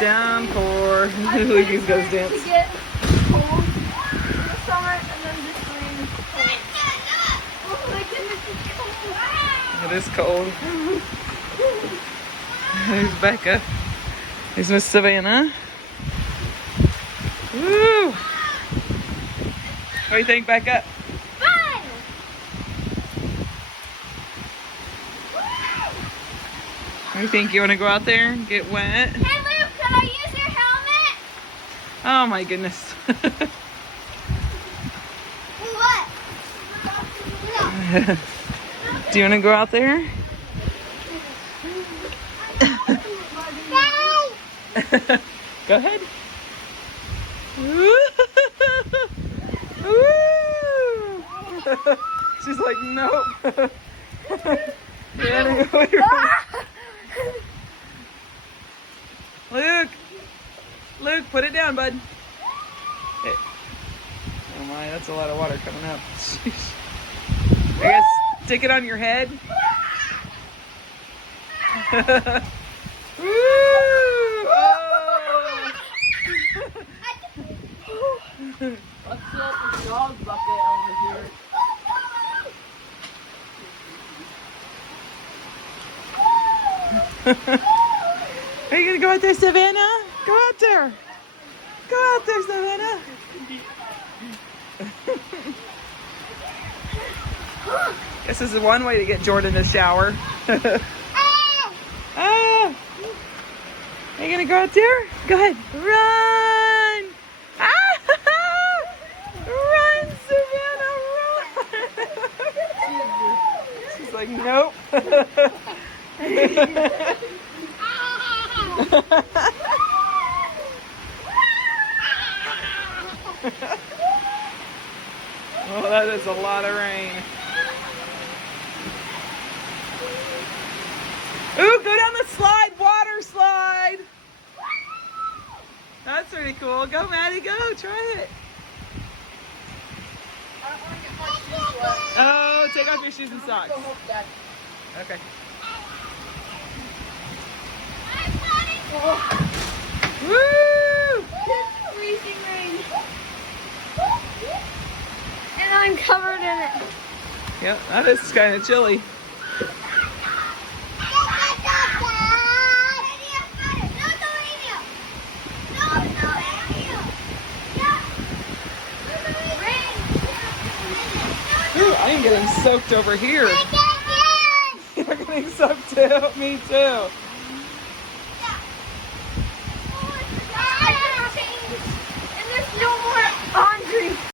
Downpour. Lucas goes dance. To get cold in the summer, and then this rain is cold. Oh my goodness, it's cold. It is cold. There's Becca. There's Miss Savannah. Woo! What do you think, Becca? Fun! What do you think? You want to go out there and get wet? Hey Luke, can I use your helmet? Oh my goodness. What? Do you want to go out there? Go ahead. Woo! She's like, nope. Luke, put it down, bud. Hey. Oh my, that's a lot of water coming up. Jeez. I guess stick it on your head. Woo! Let's fill up the dog bucket over here. Are you gonna go out there, Savannah? Go out there. Go out there, Savannah. This is one way to get Jordan to shower. Ah! Are you gonna go out there? Go ahead. Run! Ah! Run, Savannah, run! She's like, nope. Oh, that is a lot of rain. Ooh, go down the slide, water slide. That's pretty cool. Go, Maddie, go, try it. I don't want to get my shoes wet. Oh, take off your shoes and socks. Go home, Dad. Okay. Woo! Freezing rain. And I'm covered in it. Yep, that is kind of chilly. Ooh, I'm getting soaked over here. You're getting soaked too. Me too.